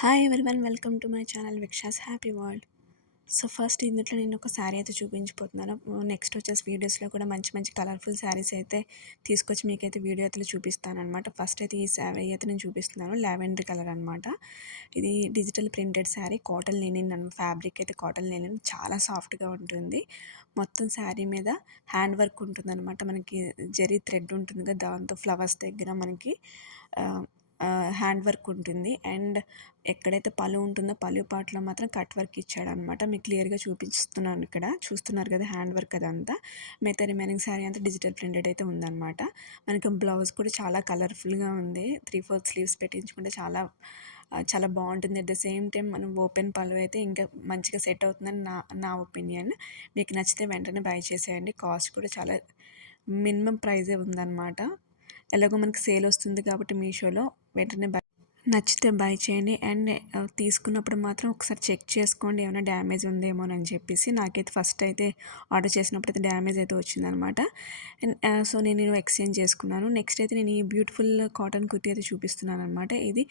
Hi everyone, welcome to my channel Viksha's happy world. So first ఇందులో నేను ఒక శారీ అయితే చూపించబోతున్నాను. నెక్స్ట్ వచ్చేసి వీడియోస్లో కూడా మంచి మంచి కలర్ఫుల్ శారీస్ అయితే తీసుకొచ్చి మీకైతే వీడియో అయితే చూపిస్తాను అనమాట. ఫస్ట్ అయితే ఈ శారీ అయితే నేను చూపిస్తున్నాను, లావెండర్ కలర్ అనమాట. ఇది digital printed sari, cotton linen fabric అయితే కాటన్ లినిన్ చాలా సాఫ్ట్గా ఉంటుంది. మొత్తం శారీ మీద హ్యాండ్ వర్క్ ఉంటుంది అనమాట. మనకి జరీ థ్రెడ్ ఉంటుంది కదా, దాంతో ఫ్లవర్స్ దగ్గర మనకి హ్యాండ్ వర్క్ ఉంటుంది. అండ్ ఎక్కడైతే పళ్ళు ఉంటుందో పళ్ళు పాటలో మాత్రం కట్ వర్క్ ఇచ్చాడనమాట. మీకు క్లియర్గా చూపిస్తున్నాను, ఇక్కడ చూస్తున్నారు కదా హ్యాండ్ వర్క్ అదంతా. మిగతా రిమైనింగ్ శారీ అంతా డిజిటల్ ప్రింటెడ్ అయితే ఉందన్నమాట. మనకి బ్లౌజ్ కూడా చాలా కలర్ఫుల్గా ఉంది. 3/4 స్లీవ్స్ పెట్టించుకుంటే చాలా చాలా బాగుంటుంది. అట్ ద సేమ్ టైం మనం ఓపెన్ పళ్ళు అయితే ఇంకా మంచిగా సెట్ అవుతుందని నా నా ఒపీనియన్. మీకు నచ్చితే వెంటనే బై చేసేయండి. కాస్ట్ కూడా చాలా మినిమం ప్రైజే ఉందన్నమాట. ఎలాగో మనకి సేల్ వస్తుంది కాబట్టి మీషోలో వెంటనే నచ్చితే బై చేయండి. అండ్ తీసుకున్నప్పుడు మాత్రం ఒకసారి చెక్ చేసుకోండి, ఏమైనా డ్యామేజ్ ఉందేమోనని చెప్పేసి. నాకైతే ఫస్ట్ అయితే ఆర్డర్ చేసినప్పుడు అయితే డ్యామేజ్ అయితే వచ్చిందనమాట. అండ్ సో నేను ఎక్స్చేంజ్ చేసుకున్నాను. నెక్స్ట్ అయితే నేను ఈ బ్యూటిఫుల్ కాటన్ కుర్తీ అయితే చూపిస్తున్నాను అనమాట. ఇది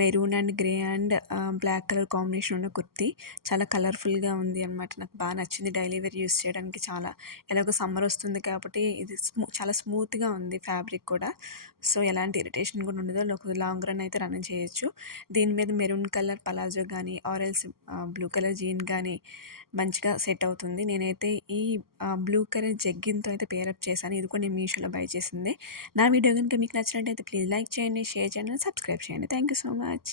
maroon and grey and black colour combination ఉన్న కుర్తీ. చాలా కలర్ఫుల్గా ఉంది అనమాట. నాకు బాగా నచ్చింది. డైలీ వేర్ యూస్ చేయడానికి చాలా, ఎలాగో సమ్మర్ వస్తుంది కాబట్టి ఇది చాలా స్మూత్గా ఉంది ఫ్యాబ్రిక్ కూడా. సో ఎలాంటి ఇరిటేషన్ కూడా ఉండదు. లాంగ్ రన్ అయితే రన్ చేయొచ్చు. దీని మీద మెరూన్ కలర్ పలాజో కానీ ఆరెల్స్ బ్లూ కలర్ జీన్ కానీ మంచిగా సెట్ అవుతుంది. నేనైతే ఈ బ్లూ కలర్ జగ్గిన్తో అయితే పేరప్ చేశాను. ఇది కూడా నేను మీషోలో బై చేసింది. నా వీడియో కనుక మీకు నచ్చినట్టయితే ప్లీజ్ లైక్ చేయండి, షేర్ చేయండి, సబ్స్క్రైబ్ చేయండి. Thank you so much.